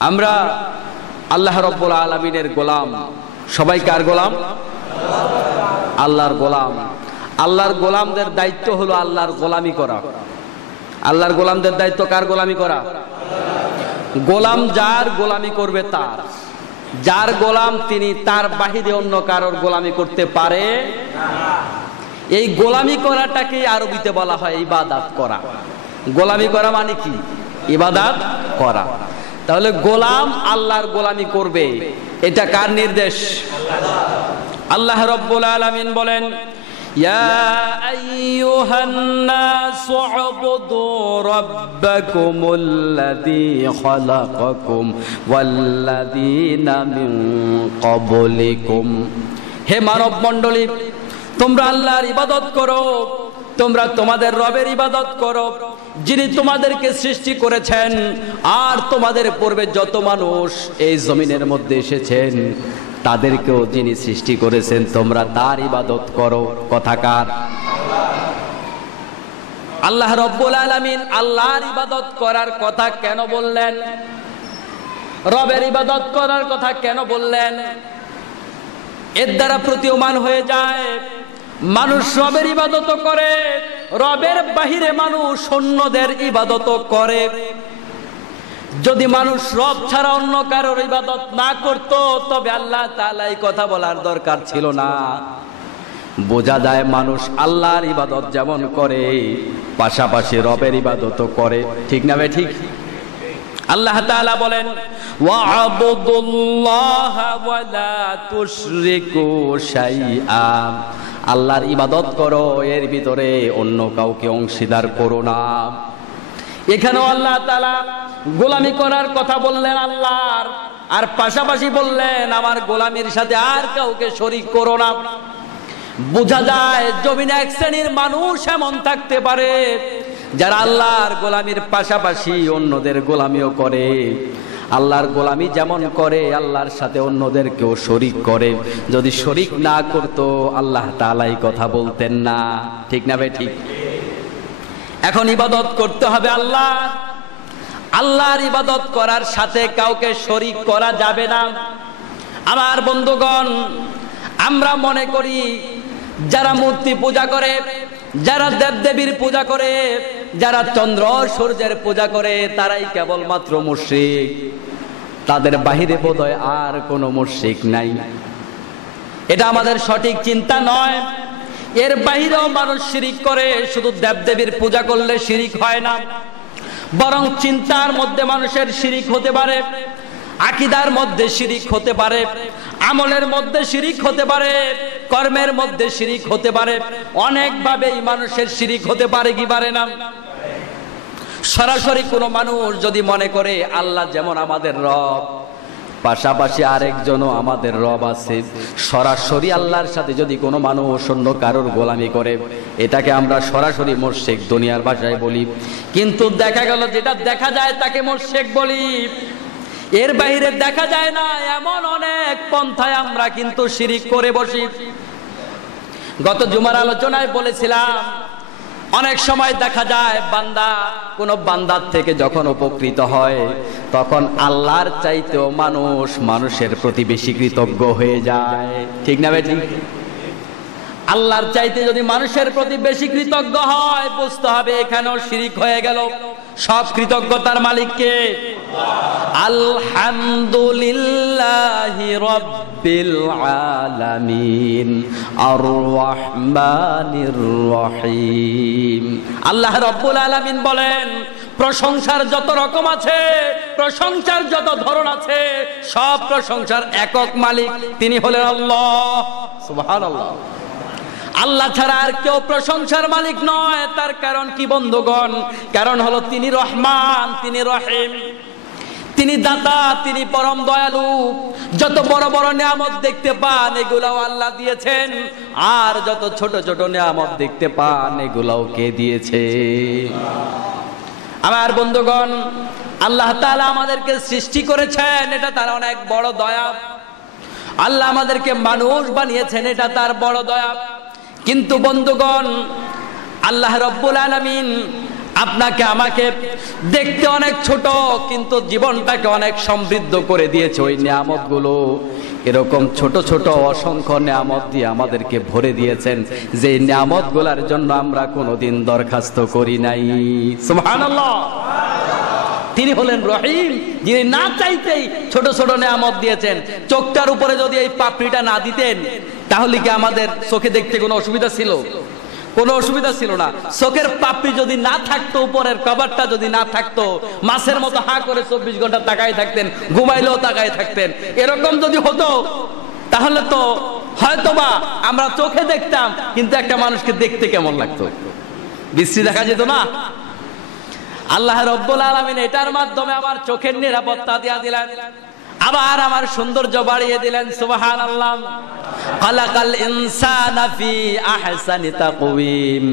আমরা আল্লাহ রাব্বুল আলামিনের গোলাম। সবাই কার গোলাম? আল্লাহর গোলাম। আল্লাহর গোলামদের দায়িত্ব হলো আল্লাহর গোলামি করা। আল্লাহর গোলামদের দায়িত্ব কার গোলামি করা? গোলাম যার গোলামি করবে তার। যার গোলাম তিনি তার বাহিরে অন্য কারোর গোলামি করতে পারে না। এই গোলামি করাটাকে আরবিতে বলা হয় ইবাদত করা। গোলামি করা মানে কি? ইবাদত করা। তাহলে গোলাম আল্লাহর গোলামি করবে, এটা কার নির্দেশ? আল্লাহ রাব্বুল আলামিন বলেন, ইয়া আইয়ুহান নাসু উবুদু রাব্বাকুমুল্লাযী খালাকাকুম ওয়াল্লাযীনা মিন ক্বাবলিকুম। হে মানব মণ্ডলী, তোমরা আল্লাহর ইবাদত করো, তোমরা তোমাদের রবের ইবাদত করো, যিনি তোমাদেরকে সৃষ্টি করেছেন আর তোমাদের পূর্বে যত মানুষ এই জমিনের মধ্যে এসেছেন তাদেরকেও যিনি সৃষ্টি করেছেন, তোমরা তার ইবাদত করো। কথাকার আল্লাহ রাব্বুল আলামিন আল্লাহর ইবাদত করার কথা কেন বললেন? রবের ইবাদত করার কথা কেন বললেন? এর দ্বারা প্রতীয়মান হয়ে যায় মানুষ রবের ইবাদত করে, রবের বাহিরে মানুষ অন্যদের ইবাদত করে। যদি মানুষ রব ছাড়া অন্য কারোর ইবাদত না করত তবে আল্লাহ তাআলা এই কথা বলার দরকার ছিল না। বোঝা যায় মানুষ আল্লাহর ইবাদত যেমন করে পাশাপাশি রবের ইবাদতও করে। ঠিক না ভাই? ঠিক। আল্লাহ তাআলা বলেন, ওয়া'বুদুল্লাহা ওয়া লা তুশরিকু শাইআ। আল্লাহর ইবাদত করো, এর ভিতরে অন্য কাউকে অংশীদার করো না। এখানেও আল্লাহ তাআলা গোলামি করার কথা বললেন আল্লাহর, আর পাশাপাশি বললেন আমার গোলামির সাথে আর কাউকে শরীক করো না। বোঝা যায় জমিনে এক শ্রেণীর মানুষ এমন থাকতে পারে যারা আল্লাহর গোলামির পাশাপাশি অন্যদের গোলামিও করে। আল্লাহর গোলামি যেমন করে আল্লাহর সাথে অন্যদেরকেও শরীক করে। যদি শরীক না করতো আল্লাহ তাআলা এই কথা বলতেন না। ঠিক না ভাই? ঠিক। এখন ইবাদত করতে হবে আল্লাহ। আল্লাহর ইবাদত করার সাথে কাউকে শরীক করা যাবে না। আমার বন্ধুগণ, আমরা মনে করি যারা মূর্তি পূজা করে, যারা দেবদেবীর পূজা করে, যারা চন্দ্র সূর্যের পূজা করে তারাই কেবলমাত্র মুশরিক। তাদের বাহিরে বোধহয় আর কোনো মুশরিক নাই। এটা আমাদের সঠিক চিন্তা নয়। এর বাহিরেও মানুষ শিরিক করে। শুধু দেবদেবীর পূজা করলে শিরিক হয় না, বরং চিন্তার মধ্যে মানুষের শিরিক হতে পারে, আকীদার মধ্যে শিরিক হতে পারে, আমলের মধ্যে শিরিক হতে পারে, কর্মের মধ্যে শিরিক হতে পারে। অনেকভাবেই মানুষের শিরিক হতে পারে কি পারে না? সরাসরি কোনো মানুষ যদি মনে করে আল্লাহ যেমন আমাদের রব, পাশাপাশি আরেকজনও আমাদের রব আছে, সরাসরি আল্লাহর সাথে যদি কোনো মানুষ অন্য কারোর গোলামি করে, এটাকে আমরা সরাসরি মুশরিক দুনিয়ার ভাষায় বলি। কিন্তু দেখা গেল যেটা দেখা যায় তাকে মুশরিক বলি, এর বাইরে দেখা যায় না এমন অনেক পন্থায় আমরা কিন্তু শিরিক করে বসি। গত জুমার আলোচনায় বলেছিলাম, অনেক সময় দেখা যায় বান্দা কোন বান্দার থেকে যখন উপকৃত হয় তখন আল্লাহর চাইতেও মানুষ মানুষের প্রতি বেশি কৃতজ্ঞ হয়ে যায়। ঠিক না ভাই? ঠিক। আল্লাহর চাইতে যদি মানুষের প্রতি বেশি কৃতজ্ঞ হয় বুঝতে হবে এখানেও শিরিক হয়ে গেল। সব কৃতজ্ঞতার মালিক কে? আলহামদুলিল্লাহি রাব্বিল আলামিন আর রহমানির রহিম। আল্লাহ রাব্বুল আলামিন বলেন, প্রশংসার যত রকম আছে, প্রশংসার যত ধরন আছে, সব প্রশংসার একক মালিক তিনি হলেন আল্লাহ। সুবহানাল্লাহ। আল্লাহ ছাড়া আর কেউ প্রশংসার মালিক নয়। তার কারণ কি বন্ধুগণ? কারণ হলো তিনি রহমান, তিনি রহিম, তিনি দাতা, তিনি পরম দয়ালু। যত বড় বড় নিয়ামত দেখতে পান এগুলাও আল্লাহ দিয়েছেন, আর যত ছোট ছোট নিয়ামত দেখতে পান এগুলাও কে দিয়েছে? আমার বন্ধুগণ, আল্লাহ তাআলা আমাদেরকে সৃষ্টি করেছেন, এটা তার অনেক বড় দয়া। আল্লাহ আমাদেরকে মানুষ বানিয়েছেন, এটা তার বড় দয়া। কিন্তু বন্ধুগণ, আল্লাহ রাব্বুল আলামিন আপনাকে আমাকে দেখতে অনেক ছোট, কিন্তু জীবনটাকে অনেক সমৃদ্ধ করে দিয়েছে ওই নিয়ামতগুলো। এরকম ছোট ছোট অসংখ্য নিয়ামত দিয়ে আমাদেরকে ভরে দিয়েছেন, যে নিয়ামতগুলোর জন্য আমরা কোনোদিন দরখাস্ত করি নাই। সুবহানাল্লাহ। তিনি হলেন রহিম, যিনি না চাইতেই ছোট ছোট নিয়ামত দিয়েছেন। চোখটার উপরে যদি এই পাপড়িটা না দিতেন, তাহলে কি আমাদের চোখে দেখতে কোনো অসুবিধা ছিল? কোনো অসুবিধা ছিল না। চোখের পাপড়ি যদি না থাকতো, উপরের কভারটা যদি না থাকতো, মাছের মতো হা করে 24 ঘন্টা তাকায় থাকতেন, ঘুমাইলেও তাকায় থাকতেন। এরকম যদি হতো, তাহলে তো হয়তোবা আমরা চোখে দেখতাম, কিন্তু একটা মানুষকে দেখতে কেমন লাগতো? বিশ্রী দেখা যেত না? আল্লাহ রাব্বুল আলামিন এটার মাধ্যমে আমার চোখের নিরাপত্তা দিয়া দিলেন, আবার আমার সৌন্দর্য বাড়িয়ে দিলেন। সুবহানাল্লাহ। খালাকাল ইনসানা ফি আহসানি তাকওয়িম।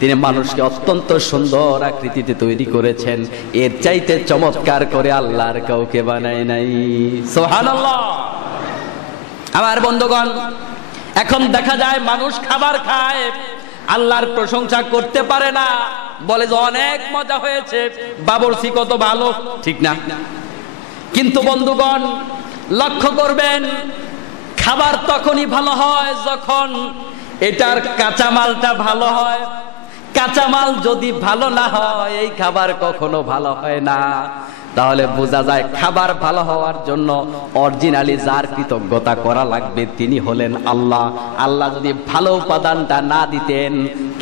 তিনি মানুষকে অত্যন্ত সুন্দর আকৃতিতে তৈরি করেছেন, এর চাইতে চমৎকার করে আল্লাহর কাউকে বানায় নাই। সুবহানাল্লাহ। আমার বন্ধুগণ, এখন দেখা যায় মানুষ খাবার খায়, আল্লাহর প্রশংসা করতে পারে না, বলে যে অনেক মজা হয়েছে, বাবুর্চি কত ভালো, ঠিক না? কিন্তু বন্ধুগণ, লক্ষ্য করবেন, খাবার তখনই ভালো হয় যখন এটার কাঁচামালটা ভালো হয়। কাঁচামাল যদি ভালো না হয়, এই খাবার কখনো ভালো হয় না। তাহলে বোঝা যায় খাবার ভালো হওয়ার জন্য অরিজিনালি যার কৃতজ্ঞতা করা লাগবে তিনি হলেন আল্লাহ। আল্লাহ যদি ভালো উপাদানটা না দিতেন,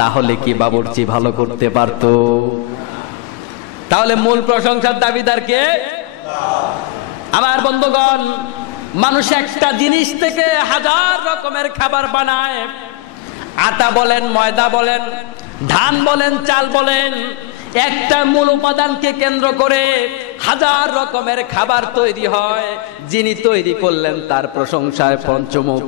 তাহলে কি বাবুর্চি ভালো করতে পারতো? তাহলে মূল প্রশংসার দাবিদার কে? আমার বন্ধুগণ, মানুষ একটা জিনিস থেকে হাজার রকমের খাবার বানায়। আটা বলেন, ময়দা বলেন, ধান বলেন, চাল বলেন, একটা মূল উপাদানকে কেন্দ্র করে হাজার রকমের খাবার তৈরি হয়। যিনি তৈরি করলেন তার প্রশংসায় পঞ্চমুখ,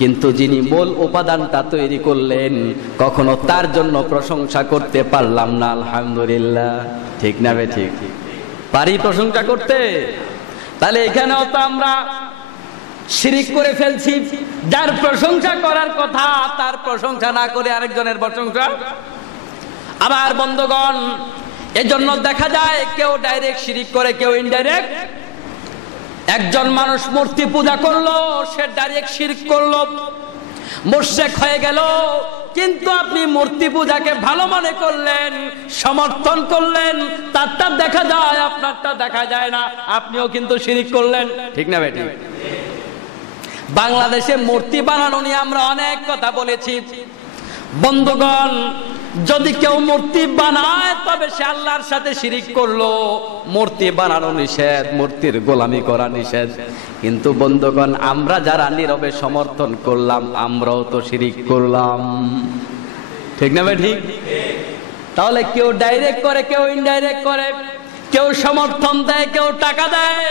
কিন্তু যিনি মূল উপাদানটা তৈরি করলেন, কখনো তার জন্য প্রশংসা করতে পারলাম না। আলহামদুলিল্লাহ। ঠিক না বে ঠিক? পারি প্রশংসা করতে? তাহলে এখানেও তো আমরা শিরিক করে ফেলছি। যার প্রশংসা করার কথা তার প্রশংসা না করে আরেকজনের প্রশংসা। আমার বন্ধুগণ, এজন্য দেখা যায় কেউ ডাইরেক্ট শিরিক করে, কেউ ইনডাইরেক্ট। একজন মানুষ মূর্তি পূজা করলো, সে ডাইরেক্ট শিরক করলো, মুশরিক হয়ে গেল। কিন্তু আপনি মূর্তি পূজাকে ভালো মনে করলেন, সমর্থন করলেন, তারটা দেখা যায়, আপনারটা দেখা যায় না, আপনিও কিন্তু শিরক করলেন। ঠিক না বেটি? বাংলাদেশে মূর্তি বানানো নিয়ে আমরা অনেক কথা বলেছি। বন্ধুগণ, যদি কেউ মূর্তি বানায় তবে সে আল্লাহর সাথে শিরিক করলো। মূর্তি বানানো নিষেধ, মূর্তির গোলামি করা নিষেধ। কিন্তু বন্ধুগণ, আমরা যারা নীরবে সমর্থন করলাম, আমরাও তো শিরিক করলাম। ঠিক না ভাই? ঠিক। তাহলে কেউ ডাইরেক্ট করে, কেউ ইনডাইরেক্ট করে, কেউ সমর্থন দেয়, কেউ টাকা দেয়,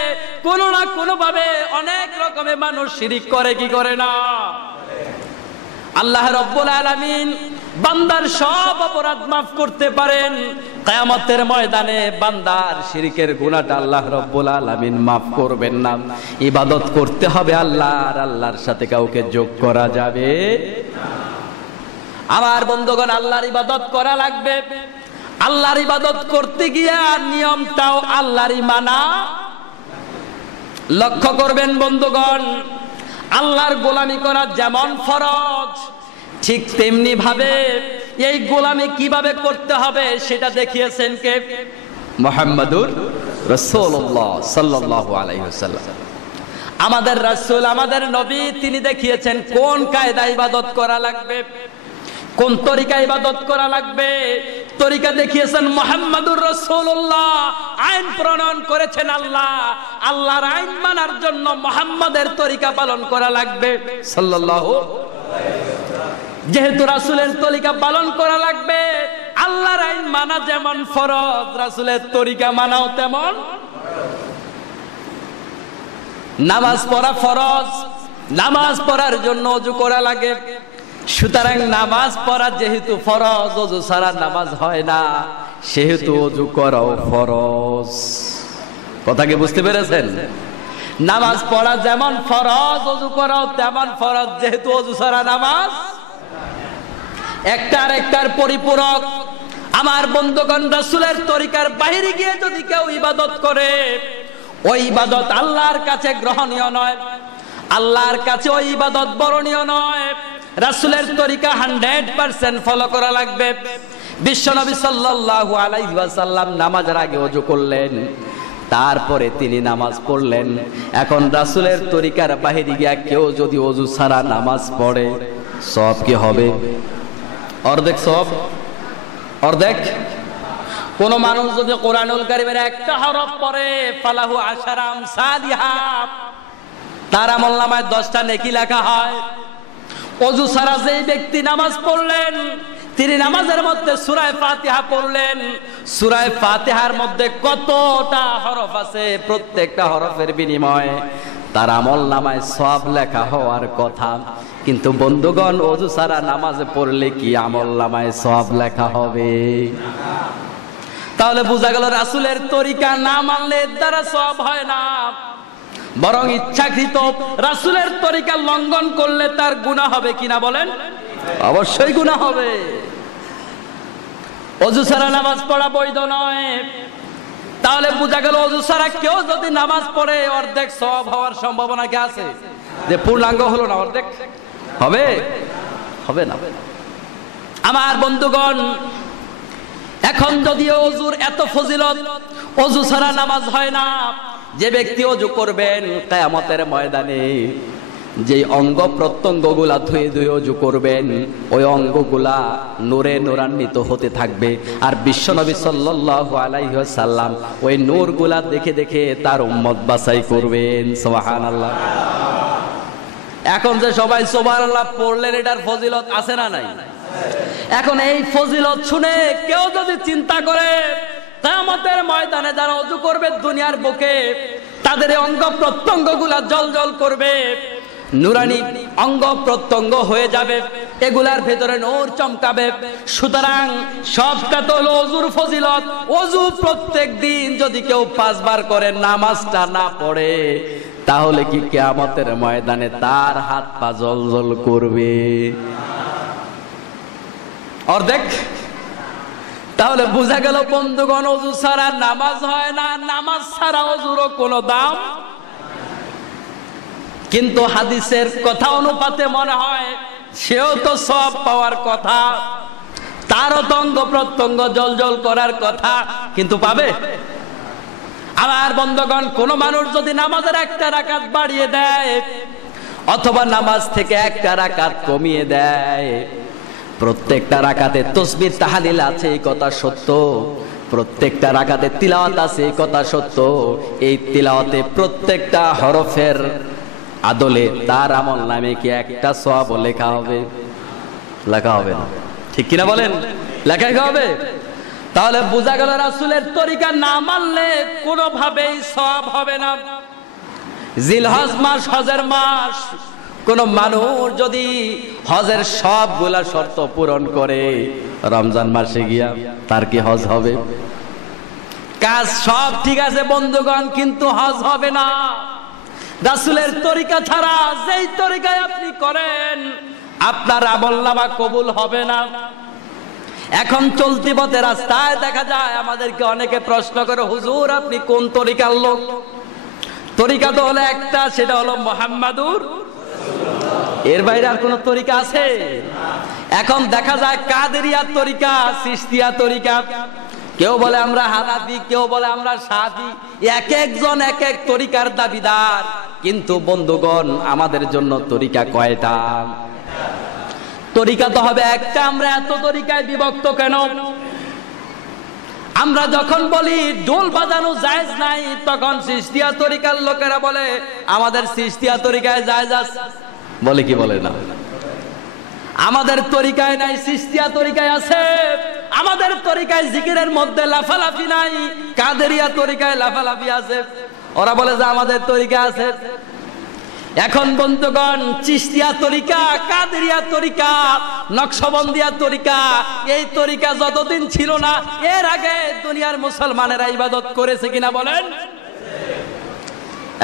কোনো না কোনো ভাবে অনেক রকমের মানুষ শিরিক করে, কি করে না? আল্লাহ রাব্বুল আলামিন বান্দার সব অপরাধ মাফ করতে পারেন। কিয়ামতের ময়দানে বান্দার শিরকের গুনাহটা আল্লাহ রাব্বুল আলামিন মাফ করবেন না। ইবাদত করতে হবে আল্লাহর, আল্লাহর সাথে কাউকে যোগ করা যাবে না। আমার বন্ধুগণ, আল্লাহর ইবাদত করা লাগবে। আল্লাহর ইবাদত করতে গিয়ে নিয়মটাও আল্লাহরই মানা। লক্ষ্য করবেন বন্ধুগণ, আল্লাহর গোলামি করা যেমন ফরজ, ঠিক তেমনি ভাবে এই গোলামি কিভাবে করতে হবে সেটা দেখিয়েছেন কে? মুহাম্মাদুর রাসূলুল্লাহ সাল্লাল্লাহু আলাইহি ওয়াসাল্লাম। আমাদের রাসূল, আমাদের নবী, তিনি দেখিয়েছেন কোন কায়দায় ইবাদত করা লাগবে, কোন তরিকা ইবাদত করা লাগবে। তরিকা দেখিয়েছেন মুহাম্মাদুর রাসূলুল্লাহ। আইন প্রণয়ন করেছেন আল্লাহ। আল্লাহর আইন মানার জন্য মুহাম্মাদের তরিকা পালন করা লাগবে সাল্লাল্লাহু আলাইহি ওয়াসাল্লাম। যেহেতু রাসূলের তরিকা পালন করা লাগবে, আল্লাহর আইন মানা যেমন ফরজ, রাসূলের তরিকা মানাও তেমন। নামাজ পড়া ফরজ, নামাজ পড়ার জন্য ওযু করা লাগে। সুতরাং নামাজ পড়া যেহেতু ফরজ, ওযু ছাড়া নামাজ হয় না, সেহেতু ওযু করাও ফরজ। কথা কি বুঝতে পেরেছেন? নামাজ পড়া যেমন ফরজ, ওযু করাও তেমন ফরজ, যেহেতু ওযু ছাড়া নামাজ। একটার একটার পরিপূরক। আমার বন্ধুগণ, রাসূলের তরিকার বাইরে গিয়ে যদি কেউ ইবাদত করে, ওই ইবাদত আল্লাহর কাছে গ্রহণীয় নয়, আল্লাহর কাছে ওই ইবাদত বরণীয় নয়। রাসূলের তরিকা 100% ফলো করা লাগবে। বিশ্বনবী সাল্লাল্লাহু আলাইহি ওয়াসাল্লাম নামাজের আগে ওযু করলেন, তারপরে তিনি নামাজ পড়লেন। এখন রাসূলের তরিকার বাইরে গিয়ে কেউ যদি ওযু ছাড়া নামাজ পড়ে, সওয়াব কি হবে? অর্ধেক সওয়াব, অর্ধেক। কোন মানুষ যদি কোরআনুল কারীমের একটা হরফ পড়ে, ফালাহু আশারা আমসালিহা, তার আমলনামায় 10টা নেকি লেখা হয়। ওযু ছাড়া যেই ব্যক্তি নামাজ পড়লেন, তিনি নামাজের মধ্যে সূরা ফাতিহা পড়লেন। সূরা ফাতিহার মধ্যে কতটা হরফ আছে, প্রত্যেকটা হরফের বিনিময়ে তার আমলনামায় সওয়াব লেখা হওয়ার কথা। কিন্তু বন্ধুগণ, ওযু ছাড়া নামাজ পড়লে কি আমলনামায় সওয়াব লেখা হবে? তাহলে বোঝা গেল রাসূলের তরিকা না মানলে এর দ্বারা সওয়াব হয় না, বরং ইচ্ছাকৃত রাসূলের তরিকা লঙ্ঘন করলে তার গুনাহ হবে কিনা বলেন? অবশ্যই গুনাহ হবে। ওযু ছাড়া নামাজ পড়া বৈধ নয়। তাহলে বোঝা গেল ওযু ছাড়া কেউ যদি নামাজ পড়ে, অর্ধেক সওয়াব হওয়ার সম্ভাবনা কি আছে? যে পূর্ণাঙ্গ হলো না, অর্ধেক হবে? হবে না। আমার বন্ধুগণ, এখন যদি ওযুর এত ফজিলত, ওযু ছাড়া নামাজ হয় না, যে ব্যক্তি ওযু করবেন কিয়ামতের ময়দানে যে অঙ্গ প্রত্যঙ্গগুলা ধুয়ে ধুয়ে ওযু করবেন, ওই অঙ্গগুলা নূরে নূরান্বিত হতে থাকবে। আর বিশ্বনবী সাল্লাল্লাহু আলাইহি ওয়াসাল্লাম ওই নূরগুলা দেখে দেখে তার উম্মত বাছাই করবেন। সুবহানাল্লাহ। এখন যে সবাই সুবহানাল্লাহ পড়লেন, এটার ফজিলত আছে না নাই? এখন এই ফজিলত শুনে কেউ যদি চিন্তা করে কিয়ামতের ময়দানে যারা ওযু করবে দুনিয়ার বুকে, তাদের অঙ্গ প্রত্যঙ্গগুলা জ্বলজ্বল করবে, নুরানি অঙ্গ প্রত্যঙ্গ হয়ে যাবে, এগুলার ভেতরে নূর চমকাবে। সুতরাং সবটা হলো ওযুর ফজিলত। ওযু প্রত্যেক দিন যদি কেউ 5 বার করে, নামাজটা না পড়ে, তাহলে কি কিয়ামতের ময়দানে তার হাত পা জ্বলজ্বল করবে? অর্ধেক। তাহলে বোঝা গেল বন্ধুগণ, ওযু ছাড়া নামাজ হয় না, নামাজ ছাড়া ওযুরও কোনো দাম। কিন্তু হাদিসের কথা অনুপাতে মনে হয় সেও তো সওয়াব পাওয়ার কথা, তারও তো অঙ্গ প্রত্যঙ্গ জ্বলজ্বল করার কথা, কিন্তু পাবে? আমার বন্ধুগণ, কোন মানুষ যদি নামাজের একটা রাকাত বাড়িয়ে দেয় অথবা নামাজ থেকে একটা রাকাত কমিয়ে দেয়, প্রত্যেকটা রাকাতে তাসবিহ তাহলিল আছে, এই কথা সত্য। প্রত্যেকটা রাকাতে তিলাওয়াত আছে, এই কথা সত্য। এই তিলাওয়াতে প্রত্যেকটা হরফের আদলে তার আমল নামে কি একটা সওয়াব লেখা হবে? লেখা হবে না, ঠিক কিনা বলেন? লেখা হবে। তাহলে বোঝা গেল রাসূলের তরিকা না মানলে কোনোভাবেই সওয়াব হবে না। জিলহজ মাস হজের মাস, কোন মানুষ যদি হজের সবগুলা শর্ত পূরণ করে, রমজান মাসে গিয়া তার কি হজ হবে? কাজ সব ঠিক আছে বন্ধুগণ, কিন্তু হজ হবে না। রাসূলের তরিকা ছাড়া যেই তরিকায় আপনি করেন, আপনার আমলনামা কবুল হবে না। এখন চলতি পথে রাস্তায় দেখা যায় আমাদেরকে অনেকে প্রশ্ন করে, হুজুর আপনি কোন তরিকার লোক? তরিকা তো হলো একটা, সেটা হলো মুহাম্মাদুর, এর বাইরে আর কোন তরিকা আছে? এখন দেখা যায় কাদেরিয়ার তরিকা, চিশতিয়া তরিকা, কেউ বলে আমরা হানাফি, কেউ বলে আমরা শাফি, এক একজন এক এক তরিকার দাবিদার। কিন্তু বন্ধুগণ, আমাদের জন্য তরিকা কয়টা? তরিকা তো হবে একটা। আমরা এত তরিকায় বিভক্ত কেন? আমরা যখন বলি ঢোল বাজানো জায়েজ নাই, তখন চিশতিয়া তরিকার লোকেরা বলে আমাদের চিশতিয়া তরিকায় জায়েজ আছে। বলে কি বলে না? আমাদের তরিকায় নাই, চিশতিয়া তরিকায় আছে। আমাদের তরিকায় জিকিরের মধ্যে লাফালাফি নাই, কাদেরিয়া তরিকায় লাফালাফি আছে। ওরা বলে যে আমাদের তরিকা আছে। এখন বন্ধুগণ, চিশতিয়া তরিকা, কাদেরিয়া তরিকা, নকশবন্দিয়া তরিকা, এই তরিকা যতদিন ছিল না, এর আগে দুনিয়ার মুসলমানেরা ইবাদত করেছে কিনা বলেন?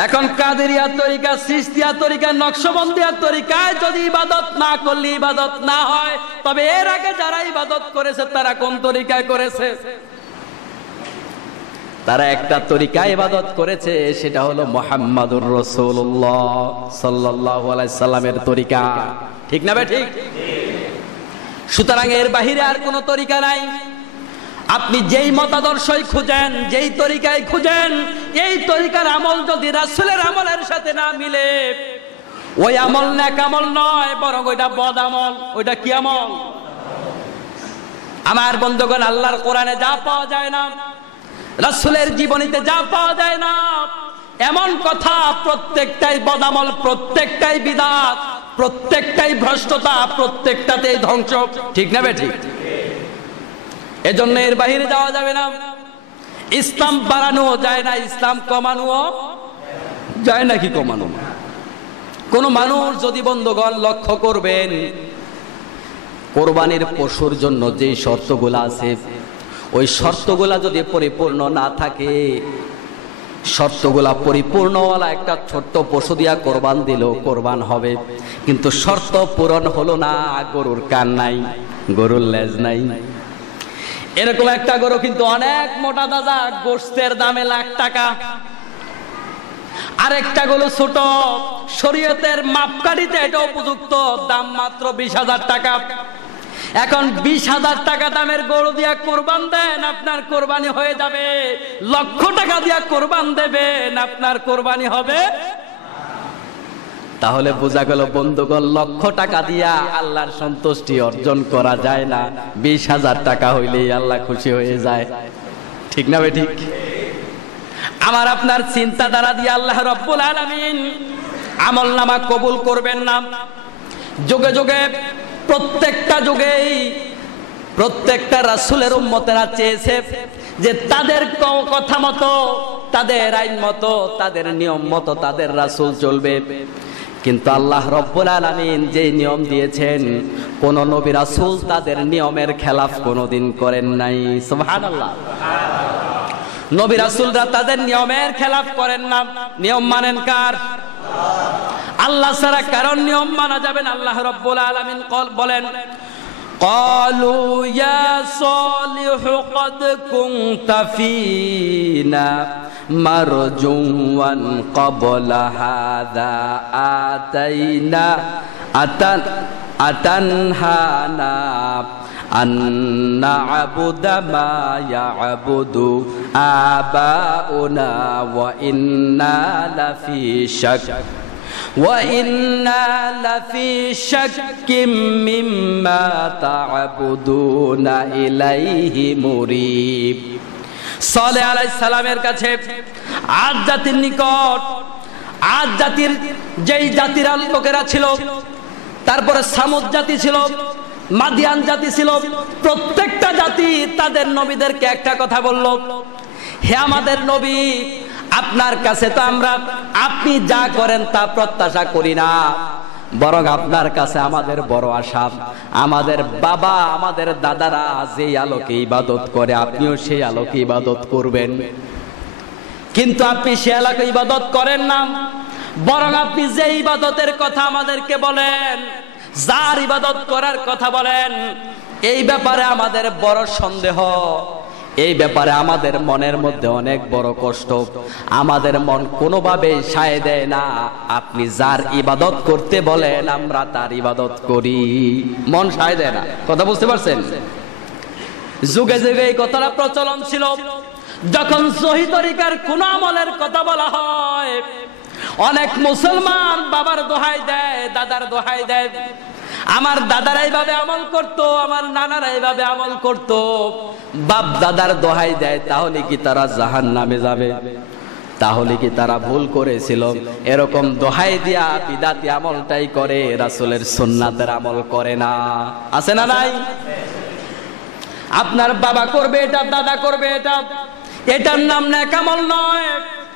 এখন কাদেরিয়া তরিকা, চিশতিয়া তরিকা, নকশবন্দিয়া তরিকায় যদি ইবাদত না করলে ইবাদত না হয়, তবে এর আগে যারা ইবাদত করেছে তারা কোন তরিকায় করেছে? তারা একটা তরিকায় ইবাদত করেছে, সেটা হলো মুহাম্মাদুর রাসূলুল্লাহ সাল্লাল্লাহু আলাইহি সাল্লামের তরিকা। ঠিক না ঠিক? সুতরাং এর বাহিরে আর কোন তরিকা নাই। আপনি যেই মতাদর্শই খুঁজেন, যেই তরিকায় খুঁজেন, এই তরিকার আমল যদি রাসূলের আমলের সাথে না মিলে, ওই আমল নেক আমল নয়, বরং ওইটা বদ আমল। ওইটা কি আমল? আমার বন্ধুগণ, আল্লাহর কোরআনে যা পাওয়া যায় না, রাসূলের জীবনীতে যা পাওয়া যায় না, এমন কথা প্রত্যেকটাই বদ আমল, প্রত্যেকটাই বিদআত, প্রত্যেকটাই ভ্রষ্টতা, প্রত্যেকটাতেই ধ্বংস। ঠিক না ঠিক? এজন্য এর বাহিরে যাওয়া যাবে না। ইসলাম বাড়ানো যায় না, ইসলাম কমানো যায় না। কি কমানো? কোন মানুষ যদি বন্ধুগণ লক্ষ্য করবেন, কোরবানির পশুর জন্য যে শর্তগুলো আছে, ওই শর্তগুলা যদি পরিপূর্ণ না থাকে, শর্তগুলা পরিপূর্ণওয়ালা একটা ছোট্ট পশু দিয়া কোরবান দিলেও কোরবান হবে, কিন্তু শর্ত পূরণ হলো না। গরুর কান নাই, গরুর লেজ নাই, এরকম একটা গরু কিন্তু অনেক মোটা দাদা, গোশতের দামে লাখ টাকা। আরেকটা গরু ছোট, শরীয়তের মাপকাঠিতে এটা উপযুক্ত, দাম মাত্র 20,000 টাকা। এখন 20,000 টাকা দামের গরু দিয়া কোরবান দেন, আপনার কোরবানি হয়ে যাবে। লক্ষ টাকা দিয়া কোরবান দেবেন, আপনার কোরবানি হবে। তাহলে বোঝা গেল বন্ধুগণ, লক্ষ টাকা দিয়া আল্লাহর সন্তুষ্টি অর্জন করা যায় না। 20,000 টাকা হইলেই আল্লাহ খুশি হয়ে যায়। ঠিক না ঠিক? আমার আপনার চিন্তাধারা দিয়ে আল্লাহ রাব্বুল আলামিন আমলনামা কবুল করবেন না। যুগে যুগে, প্রত্যেকটা যুগেই প্রত্যেকটা রাসূলের উম্মতেরা চেয়েছে যে তাদের কথা মতো, তাদের আইন মতো, তাদের নিয়ম মতো তাদের রাসূল চলবে। কিন্তু আল্লাহ রাব্বুল আলামিন যে নিয়ম দিয়েছেন, কোন নবী রাসূল তাদের নিয়মের খেলাফ কোনোদিন করেন নাই। সুবহানাল্লাহ। নবী রাসূলরা তাদের নিয়মের খেলাফ করেন না। নিয়ম মানেন কার? আল্লাহ ছাড়া কারণ নিয়ম মানা যাবে না। আল্লাহ রাব্বুল আলামিন বলেন, قالوا يا صالح قد كنت فينا مرجوا قبل هذا أتنهانا أن نعبد ما يعبد آباؤنا وإنا لفي شك مما تعبدون إليه مريب। সালেহ আলাইহিস সালামের কাছে, আদ জাতির নিকট, আদ জাতির যেই জাতির লোকেরা ছিল, তারপরে সামুদ জাতি ছিল, মাদিয়ান জাতি ছিল, প্রত্যেকটা জাতি তাদের নবীদেরকে একটা কথা বলল, হে আমাদের নবী, আপনার কাছে তো আমরা আপনি যা করেন তা প্রত্যাশা করি না, বরং আপনার কাছে আমাদের বড় আশা। আমাদের বাবা, আমাদের দাদারা যেই আলোকে ইবাদত করে, আপনিও সেই আলোকে ইবাদত করবেন। কিন্তু আপনি সেই আলোকে ইবাদত করেন না, বরং আপনি যে ইবাদতের কথা আমাদেরকে বলেন, যার ইবাদত করার কথা বলেন, এই ব্যাপারে আমাদের বড় সন্দেহ, এই ব্যাপারে আমাদের মনের মধ্যে অনেক বড় কষ্ট। আমাদের মন কোনোভাবে সায় দেয় না। আপনি যার ইবাদত করতে বলেন, আমরা তার ইবাদত করি, মন সায় দেয় না। কথা বুঝতে পারছেন? যুগে যুগে এই কথাটা প্রচলন ছিল। যখন সহিহ তরিকার কোন আমলের কথা বলা হয়, অনেক মুসলমান বাবার দোহাই দেয়, দাদার দোহাই দেয়, আমার দাদারা এইভাবে আমল করতো, আমার নানারা এইভাবে আমল করতো, বাপ দাদার দোহাই দেয়। তাহলে কি তারা জাহান্নামে যাবে? তাহলে কি তারা ভুল করেছিল? এরকম দোহাই দিয়া বিদাতি আমলটাই করে, রাসূলের সুন্নাতের আমল করে না। আছে না নাই? আপনার বাবা করবে এটা, দাদা করবে এটা, এটার নাম নেক আমল নয়।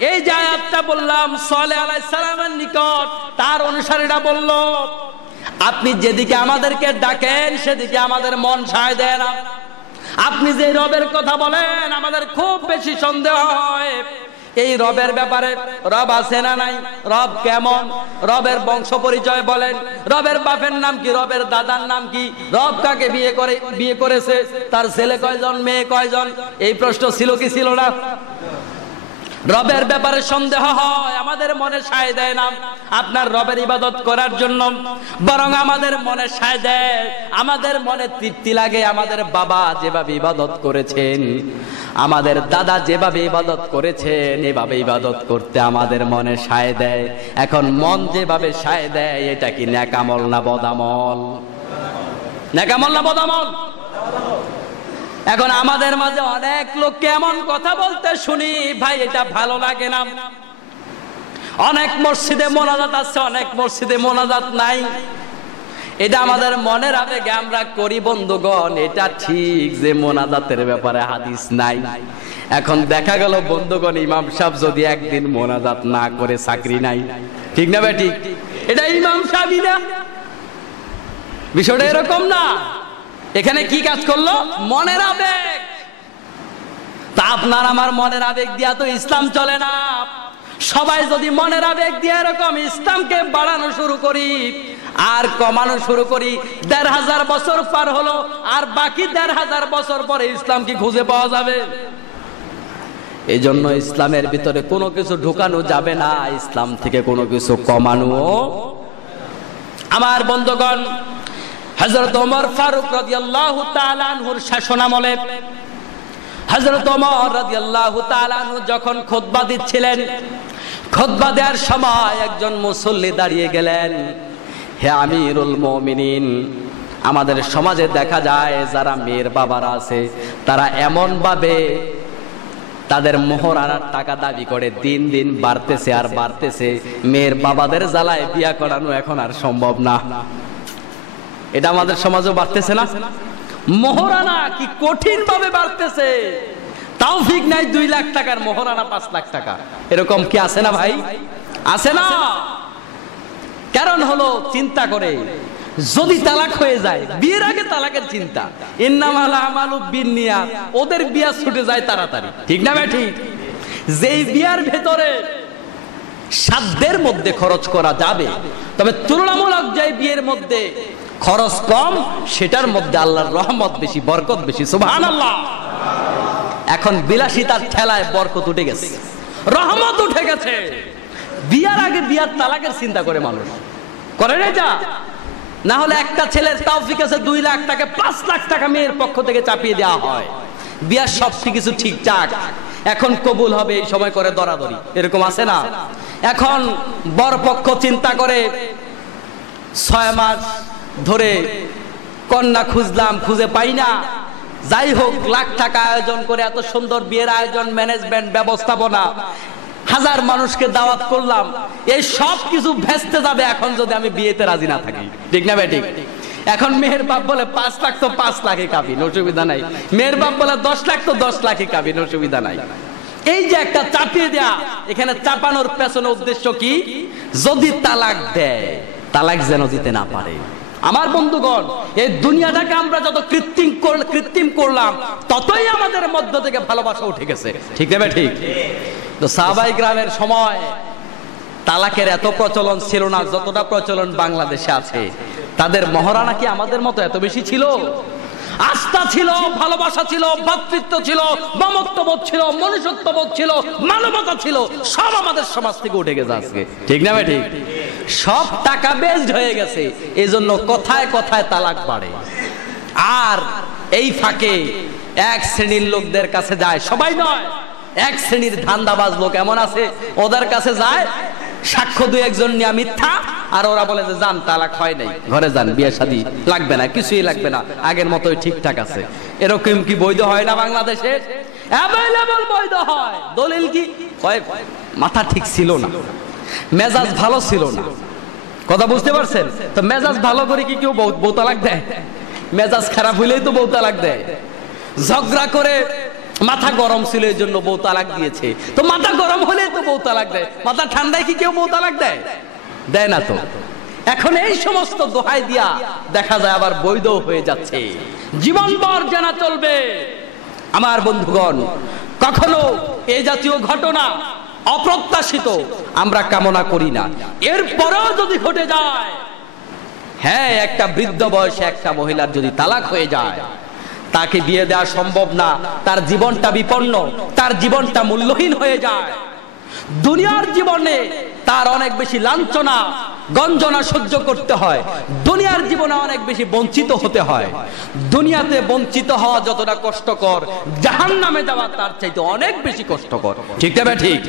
এই যে আয়াতটা বললাম, সালেহ আলাইহিস সালামের নিকট তার অনুসারীরা বলল, আপনি যেদিকে আমাদেরকে ডাকেন সেদিকে আমাদের মন সায় দেয় না। আপনি যে রবের কথা বলেন, আমাদের খুব বেশি সন্দেহ হয় এই রবের ব্যাপারে, রব আছে না নাই, রব কেমন, রবের বংশ পরিচয় বলেন, রবের বাপের নাম কি, রবের দাদার নাম কি, রব কাকে বিয়ে করেছে, তার ছেলে কয়জন, মেয়ে কয়জন, এই প্রশ্ন ছিল কি ছিল না? রবের ব্যাপারে সন্দেহ হয়, আমাদের মনে সায় দেয় না আপনার রবের ইবাদত করার জন্য, বরং আমাদের মনে সায় দেয়, আমাদের মনে তৃপ্তি লাগে আমাদের বাবা যেভাবে ইবাদত করেছেন, আমাদের দাদা যেভাবে ইবাদত করেছেন, এভাবে ইবাদত করতে আমাদের মনে সায় দেয়। এখন মন যেভাবে সায় দেয়, এটা কি নেকামল না বদামল? নেকামল না বদামল? এখন আমাদের মাঝে অনেক লোককে এমন কথা বলতে শুনি, ভাই এটা ভালো লাগে না। অনেক মসজিদে মোনাজাত আছে, অনেক মসজিদে মোনাজাত নাই, এটা আমাদের মনের আবেগে আমরা করি বন্ধুগণ। এটা ঠিক যে মোনাজাতের ব্যাপারে হাদিস নাই। এখন দেখা গেল বন্ধুগণ, ইমাম সাহেব যদি একদিন মোনাজাত না করে চাকরি নাই, ঠিক না ভাই? ঠিক, এটা ইমাম সাহেবই না, বিষয়টা এরকম না। এখানে কি কাজ করলো? মনের আবেগ। তা আপনার আমার মনের আবেগ দিয়া তো ইসলাম চলে না। সবাই যদি মনের আবেগ দিয়ে এরকম ইসলামকে বাড়ানো শুরু করি আর কমানো শুরু করি, ১৫০০ বছর পার হলো, আর বাকি ১৫০০ বছর পরে ইসলাম কি খুঁজে পাওয়া যাবে? এই জন্য ইসলামের ভিতরে কোনো কিছু ঢুকানো যাবে না, ইসলাম থেকে কোনো কিছু কমানো। আমার বন্ধুগণ, হযরত ওমর ফারুক রাদিয়াল্লাহু তাআলা আনহুর শাসনামলে হযরত ওমর রাদিয়াল্লাহু তাআলা আনহু যখন খুতবা দিচ্ছিলেন, খুতবা দেওয়ার সময় একজন মুসল্লি দাঁড়িয়ে গেলেন, হে আমিরুল মুমিনিন, আমাদের সমাজে দেখা যায় যারা মেয়ের বাবারা আছে তারা এমন ভাবে তাদের মোহরানার টাকা দাবি করে, দিন দিন বাড়তেছে আর বাড়তেছে, মেয়ের বাবাদের জ্বালায় বিয়া করানো এখন আর সম্ভব না। এটা আমাদের সমাজে বাড়তেছে না? মোহরানা কি কঠিন ভাবে বাড়তেছে, তাওফিক নাই 2 লাখ টাকার মোহরানা 5 লাখ টাকা, এরকম কি আছে না ভাই? আছে না? কারণ হলো চিন্তা করে যদি তালাক হয়ে যায়, বিয়ের আগে তালাকের চিন্তা, ইন্নামাল আমালু বিন্নিয়াত, ওদের বিয়া ছুটে যায় তাড়াতাড়ি, ঠিক না ভাই? ঠিক। যেই বিয়ার ভেতরে সাধ্যের মধ্যে খরচ করা যাবে, তবে তুলনামূলক যে বিয়ের মধ্যে খরচ কম, সেটার মধ্যে আল্লাহর রহমত বেশি, বরকত বেশি, সুবহানাল্লাহ। এখন বিলাসিতার ঠেলায় বরকত উঠে গেছে, রহমত উঠে গেছে। বিয়ার আগে বিয়ার তালাকের চিন্তা করে মানুষ করে না যা, না হলে একটা ছেলের তাওফিক আছে 2 লাখ টাকা, 5 লাখ টাকা মেয়ের পক্ষ থেকে চাপিয়ে দেওয়া হয়। বিয়ার সব কিছু ঠিকঠাক, এখন কবুল হবে এই সময় করে দরাদরি, এরকম আছে না? এখন বর পক্ষ চিন্তা করে 6 মাস ধরে কন্যা খুঁজলাম, খুঁজে পাই না, যাই হোক লাখ টাকা আয়োজন করে এত সুন্দর বিয়ের আয়োজন, ম্যানেজমেন্ট, ব্যবস্থাপনা, 1000 মানুষকে দাওয়াত করলাম, এই সব কিছু ভেস্তে যাবে এখন যদি আমি বিয়েতে রাজি না থাকি, ঠিক না ভাই? ঠিক। এখন মেয়ের বাপ বলে 5 লাখ তো 5 লাখই কাবিন, অসুবিধা নাই। মেয়ের বাপ বলে 10 লাখ তো 10 লাখই কাবিন, অসুবিধা নাই। এই যে একটা চাপিয়ে দেয়া, এখানে চাপানোর পেছনে উদ্দেশ্য কি? যদি তালাক দেয়, তালাক যেন দিতে না পারে। আমার বন্ধুগণ, এই দুনিয়াটাকে আমরা যত কৃত্রিম করলাম, ততই আমাদের মধ্য থেকে ভালোবাসা উঠে গেছে, ঠিক না ভাই? ঠিক। তো সাহাবায়ে কেরামের সময় তালাকের এত প্রচলন ছিল না যতটা প্রচলন বাংলাদেশে আছে। তাদের মহারানা কি আমাদের মতো এত বেশি ছিল? আস্থা ছিল, ভালোবাসা ছিল, ভ্রাতৃত্ব ছিল, মমত্ববোধ ছিল, মনুষ্যত্ববোধ ছিল, মানবতা ছিল, সব আমাদের সমাজ থেকে উঠে গেছে আজকে, ঠিক না ভাই? ঠিক। সব টাকা বেসড হয়ে গেছে, এজন্য কথায় কথায় তালাক বাড়ে। আর এই ফাঁকে এক শ্রেণীর লোকদের কাছে যায়, সবাই নয়, এক শ্রেণীর ধান্দাবাজ লোক এমন আছে, ওদের কাছে যায়, সাক্ষ্য 2-1 নিয়ে মিথ্যা, আর ওরা বলে যে যান তালাক হয় নাই, ঘরে যান, বিয়ে শাদী লাগবে না, কিছুই লাগবে না, আগের মতোই ঠিকঠাক আছে। এরকম কি বৈধ হয় না বাংলাদেশে? অ্যাভেলেবল বৈধ হয়। দলিল কি? মাথা ঠিক ছিল না, মেজাজ ভালো ছিল না। কথা বুঝতে পারছেন তো? মেজাজ ভালো করে কি কেউ বউ তালাক দেয়? মেজাজ খারাপ হইলেই তো বউ তালাক দেয়। ঝগড়া করে মাথা গরম ছিল এই জন্য বউ তালাক দিয়েছে, তো মাথা গরম হলেই তো বউ তালাক দেয়। মাথা ঠান্ডায় কি কেউ বউ তালাক দেয়? দেয় না তো। এখন এই সমস্ত দোহাই দিয়া দেখা যায় আবার বৈধ হয়ে যাচ্ছে, জীবনভর জানা চলবে। আমার বন্ধুগণ, কখনো এই জাতীয় ঘটনা অপ্রত্যাশিত, আমরা কামনা করি না। এরপরেও যদি ঘটে যায়, হ্যাঁ, একটা বৃদ্ধ বয়সে একটা মহিলার যদি তালাক হয়ে যায়, তাকে বিয়ে দেওয়া সম্ভব না, তার জীবনটা বিপন্ন, তার জীবনটা মূল্যহীন হয়ে যায়। দুনিয়ার জীবনে তার অনেক বেশি লাঞ্ছনা গঞ্জনা সহ্য করতে হয়, দুনিয়ার জীবনে অনেক বেশি বঞ্চিত হতে হয়। দুনিয়াতে বঞ্চিত হওয়া যতটা কষ্টকর, জাহান্নামে যাওয়া তার চাইতে অনেক বেশি কষ্টকর। ঠিক না ঠিক?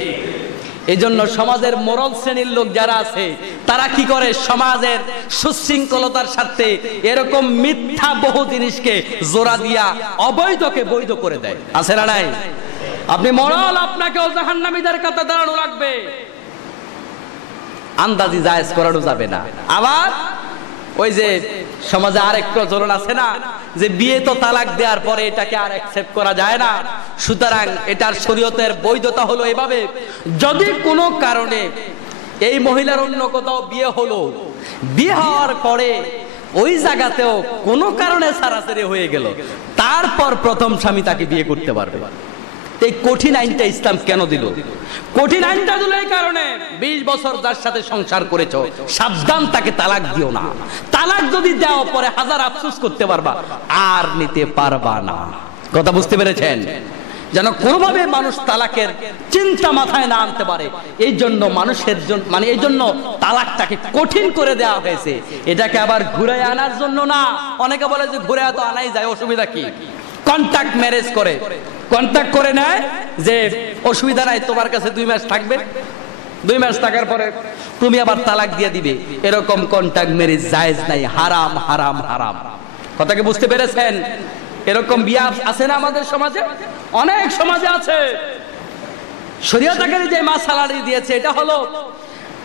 এই জন্য সমাজের মোরাল শ্রেণীর লোক যারা আছে, তারা কি করে, সমাজের সুশৃঙ্খলতার সাথে এরকম মিথ্যা বহু জিনিসকে জোড়া দিয়া অবৈধকে বৈধ করে দেয়। আছে না নাই? আপনি মোরাল, আপনাকেও জাহান্নামীদের কাছে দাঁড়ানো লাগবে, আন্দাজি জায়েজ করানো যাবে না। আবার ওই যে সমাজে আরেক প্রচলন আছে না, যে বিয়ে তো তালাক দেওয়ার পরে এটাকে আর অ্যাকসেপ্ট করা যায় না, সুতরাং এটার শরীয়তের বৈধতা হলো এভাবে, যদি কোনো কারণে এই মহিলার অন্য কোথাও বিয়ে হলো, বিয়ে হওয়ার পরে ওই জায়গাতেও কোনো কারণে ছাড়াছাড়ি হয়ে গেল, তারপর প্রথম স্বামী তাকে বিয়ে করতে পারবে। এই কঠিন আইনটা ইসলাম কেন দিল? কঠিন আইনটা দিল এই কারণে, 20 বছর যার সাথে সংসার করেছো, সাবধান, তাকে তালাক দিও না। তালাক যদি দাও, পরে হাজার আফসোস করতে পারবা, আর নিতে পারবা না। কথা বুঝতে পেরেছেন? যেন কোনোভাবে মানুষ তালাকের চিন্তা মাথায় না আনতে পারে, এই জন্য মানুষের জন্য, মানে এই জন্য তালাকটাকে কঠিন করে দেওয়া হয়েছে। এটাকে আবার ঘুরে আনার জন্য না। অনেকে বলে যে ঘুরে তো আনাই যায়, অসুবিধা কি? কন্ট্যাক্ট ম্যারেজ করে, কন্ট্যাক্ট করে নেয় যে অসুবিধা নাই, তোমার কাছে 2 মাস থাকবে, 2 মাস থাকার পরে তুমি আবার তালাক দিয়ে দিবে। এরকম কন্ট্যাক্ট ম্যারেজ জায়েজ নাই, হারাম হারাম হারাম। কথা কি বুঝতে পেরেছেন? এরকম বিয়ে আছে না আমাদের সমাজে? অনেক সমাজে আছে। শরীয়ত আকারে যে মাসালাটি দিয়েছে, এটা হলো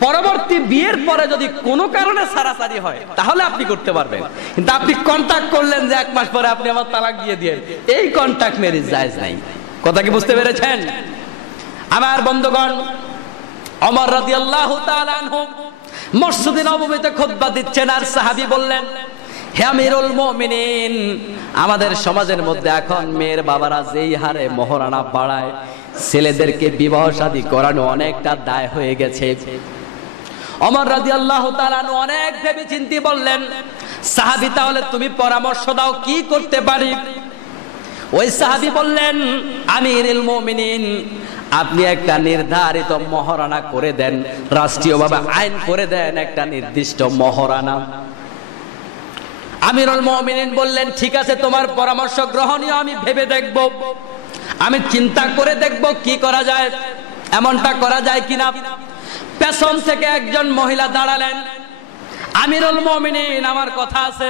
পরবর্তী বিয়ের পরে যদি কোনো কারণে ছাড়াছাড়ি হয়, তাহলে আপনি করতে পারবেন। কিন্তু আপনি কন্ট্যাক্ট করলেন যে 1 মাস পরে আপনি আমার তালাক দিয়ে দিয়েন, এই কন্ট্যাক্ট ম্যারেজ জায়েজ নাই। কথা কি বুঝতে পেরেছেন? আমার বন্ধুগণ, ওমর রাদিয়াল্লাহু তাআলা আনহু মসজিদে নববীতে খুতবা দিচ্ছেন, আর সাহাবী বললেন, হে আমিরুল মুমিনিন, আমাদের সমাজের মধ্যে এখন মেয়ের বাবারা যেই হারে মহারণা বাড়ায়, ছেলেদেরকে বিবাহ শাদী করানো অনেকটা দায় হয়ে গেছে। ওমর রাদিয়াল্লাহু তাআলা অনেক ভেবে চিন্তে বললেন, সাহাবী, তাহলে তুমি পরামর্শ দাও, কি করতে পারি? ওই সাহাবী বললেন, আমিরুল মুমিনিন, আপনি একটা নির্ধারিত মহারণা করে দেন, রাষ্ট্রীয়ভাবে আইন করে দেন একটা নির্দিষ্ট মহারণা। আমিরুল মুমিনিন বললেন, ঠিক আছে, তোমার পরামর্শ গ্রহণীয়, আমি ভেবে দেখব, আমি চিন্তা করে দেখব কি করা যায়, এমনটা করা যায় কিনা। পেছন থেকে একজন মহিলা দাঁড়ালেন, আমিরুল মুমিনিন, আমার কথা আছে।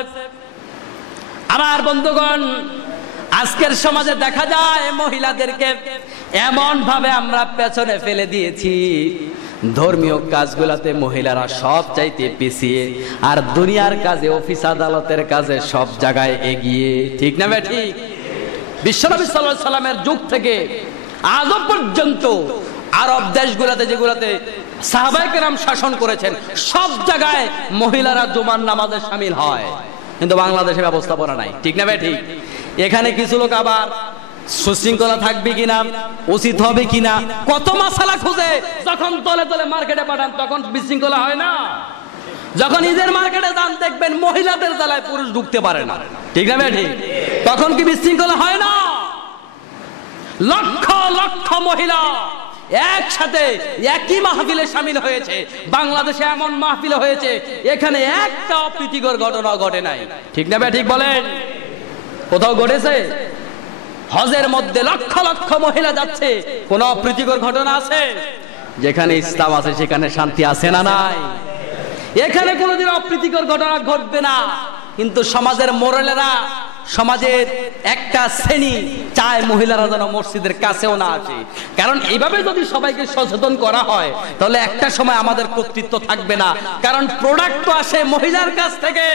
আমার বন্ধুগণ, আজকের সমাজে দেখা যায় মহিলাদেরকে এমন ভাবে আমরা পেছনে ফেলে দিয়েছি, ধর্মীয় কাজগুলোতে মহিলারা সব চাইতে পিছিয়ে, আর দুনিয়ার কাজে, অফিস আদালতের কাজে সব জায়গায় এগিয়ে। ঠিক না ঠিক? বিশ্বনবী সাল্লাল্লাহু আলাইহি সাল্লামের যুগ থেকে আজও পর্যন্ত আরব দেশগুলোতে, যেগুলোতে সাহাবায়ে কেরাম শাসন করেছেন, সব জায়গায় মহিলারা জুমার নামাজে শামিল হয়, কিন্তু বাংলাদেশে ব্যবস্থাপনা নাই। ঠিক না ঠিক? এখানে কিছু লোক আবার সুশৃঙ্খলা থাকবে কিনা, উচিত হবে কিনা, কত মাসালা খুঁজে, যখন তলে তলে মার্কেটে পাঠান তখন বিশৃঙ্খলা হয় না। যখন ঈদের মার্কেটে যান, দেখবেন মহিলাদের জ্বালায় পুরুষ ঢুকতে পারে না। ঠিক না ঠিক? তখন কি বিশৃঙ্খলা হয় না? লক্ষ লক্ষ মহিলা একসাথে একই মাহফিলে শামিল হয়েছে। বাংলাদেশে এমন মাহফিল হয়েছে, এখানে একটা অপ্রীতিকর ঘটনা ঘটে নাই। ঠিক না ঠিক বলেন? কোথাও ঘটেছে? হজের মধ্যে লক্ষ লক্ষ মহিলা যাচ্ছে, কোন অপ্রীতিকর ঘটনা আছে? যেখানে ইসলাম আছে সেখানে শান্তি আছে না নাই? এখানে কোনোদিন অপ্রীতিকর ঘটনা ঘটবে না। কিন্তু সমাজের মোরালেরা, সমাজের একটা শ্রেণী চায় মহিলারা যেন মসজিদের কাছেও না আসে। কারণ এইভাবে যদি সবাইকে সচেতন করা হয়, তাহলে একটা সময় আমাদের কর্তৃত্ব থাকবে না। কারণ প্রোডাক্ট তো আসে মহিলার কাছ থেকে।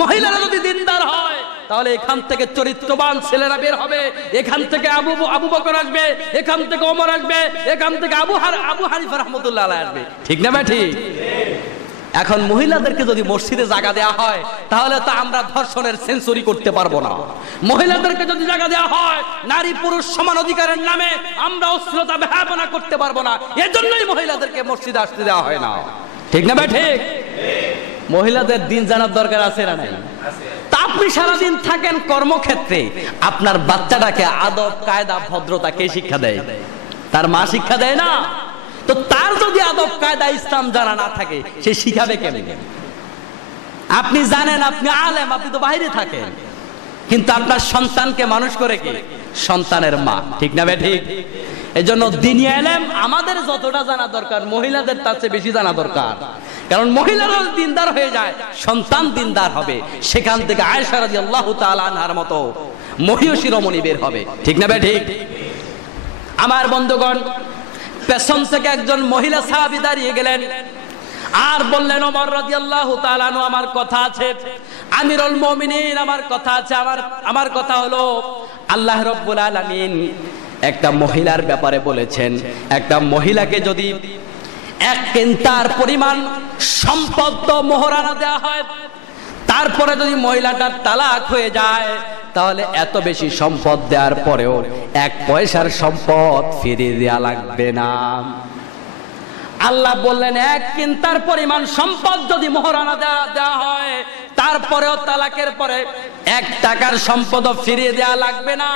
মহিলারা যদি দিনদার হয়, তাহলে এখান থেকে চরিত্রবান ছেলেরা বের হবে, এখান থেকে আবু বকর আসবে, এখান থেকে ওমর আসবে, এখান থেকে আবু হানিফা রাহমাতুল্লাহ আলাইহি আসবে। ঠিক না ঠিক? এখন মহিলাদেরকে যদি মসজিদে জায়গা দেওয়া হয় তাহলে তো আমরা ধর্ষণের সেঞ্চুরি করতে পারবো না। মহিলাদেরকে যদি জায়গা দেওয়া হয় নারী পুরুষ সমান অধিকারের নামে আমরা অশ্লীলতা ব্যবহার করতে পারবো না। এজন্যই মহিলাদেরকে মসজিদে আসতে দেওয়া হয় না। ঠিক না ভাই? ঠিক। মহিলাদের দিন জানার দরকার আছে না নাই? তা আপনি সারাদিন থাকেন কর্মক্ষেত্রে, আপনার বাচ্চাটাকে আদব কায়দা ভদ্রতা কে শিক্ষা দেয়? তার মা শিক্ষা দেয় না? তো তার যদি আদব কায়দা ইসলাম জানা না থাকে সে শিখাবে কেমনে? আপনি জানেন, আপনি আলেম, আপনি তো বাইরে থাকেন, কিন্তু আপনার সন্তানকে মানুষ করে কে? সন্তানের মা। ঠিক না ভাই? ঠিক। এজন্য দ্বীনি ইলম আমাদের যতটা জানা দরকার মহিলাদের তার চেয়ে বেশি জানা দরকার। কারণ মহিলারা দিনদার হয়ে যায়, সন্তান দিনদার হবে, সেখান থেকে আয়েশা রাদিয়াল্লাহু তাআলা আনহার মতো মহিয়সী রমণী বের হবে। ঠিক না ভাই? ঠিক। আমার বন্ধুগণ, পেছন থেকে একজন মহিলা সাহাবী দাঁড়িয়ে গেলেন আর বললেন, ওমর রাদিয়াল্লাহু তাআলা আনহু, আমার কথা আছে, আমিরুল মুমিনিন আমার কথা আছে। আমার কথা হলো, আল্লাহ রাব্বুল আলামিন একটা মহিলার ব্যাপারে বলেছেন, একটা মহিলাকে যদি 1 কিন্তার পরিমাণ সম্পদ মোহরানা দেওয়া হয়, তারপরে যদি মহিলাটার তালাক হয়ে যায় তাহলে এত বেশি সম্পদ দেওয়ার পরেও 1 পয়সার সম্পদ ফিরিয়ে দেওয়া লাগবে না। আল্লাহ বললেন 1 কিন্তার পরিমাণ সম্পদ যদি মোহরানা দেওয়া হয় তারপরেও তালাকের পরে 1 টাকার সম্পদও ফিরিয়ে দেওয়া লাগবে না।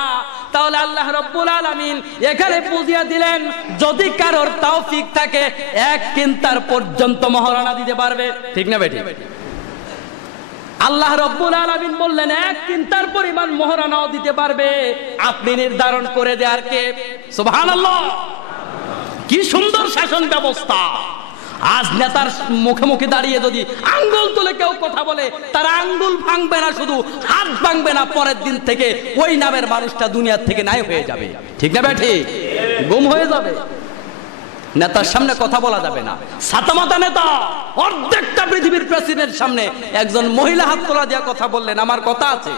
তাহলে আল্লাহ রাব্বুল আলামিন এখানে বুঝিয়ে দিলেন, যদি কারোর তৌফিক থাকে 1 কিন্তার পর্যন্ত মোহরানা দিতে পারবে। ঠিক না বেটি? আল্লাহ রাব্বুল আলামিন বললেন 1 কিন্তার পরিমাণ মোহরানাও দিতে পারবে। আপনি নির্ধারণ করে দেয়ার কে? সুবহানাল্লাহ। কি সুন্দর শাসন ব্যবস্থা! আজ নেতার মুখে মুখে দাঁড়িয়ে যদি আঙ্গুল তুলে কেউ কথা বলে, তার আঙ্গুল ভাঙবে না, শুধু হাত ভাঙবে না, পরের দিন থেকে ওই নামের মানুষটা দুনিয়ার থেকে নাই হয়ে যাবে। ঠিক না বেঠি? গুম হয়ে যাবে। নেতার সামনে কথা বলা যাবে না। সাতামাতা নেতা, অর্ধেকটা পৃথিবীর প্রেসিডেন্ট সামনে একজন মহিলা হাত তোলা দিয়ে কথা বললেন, আমার কথা আছে।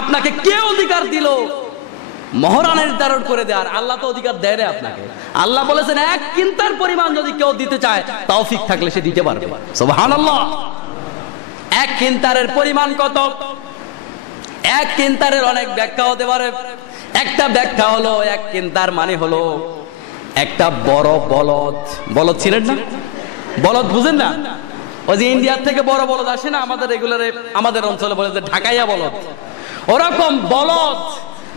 আপনাকে কে অধিকার দিল মোহরানা নির্ধারণ করে দেওয়ার? আল্লাহ তো অধিকার দেয় না আপনাকে। আল্লাহ বলেছেন 1 কিন্তার পরিমাণ যদি কেউ দিতে চায়, তৌফিক থাকলে সে দিতে পারবে। সুবহানাল্লাহ। 1 কিন্তারের পরিমাণ কত? 1 কিন্তারের অনেক ব্যাখ্যা হতে পারে। একটা ব্যাখ্যা হলো 1 কিন্তার মানে হলো একটা বড় বলদ। বলদ ছিলেন না? বলদ বুঝেন না? ওই যে ইন্ডিয়ার থেকে বড় বলদ আসে না আমাদের রেগুলারে, আমাদের অঞ্চলে বলে যে ঢাকাইয়া বলদ। ওরকম বলদ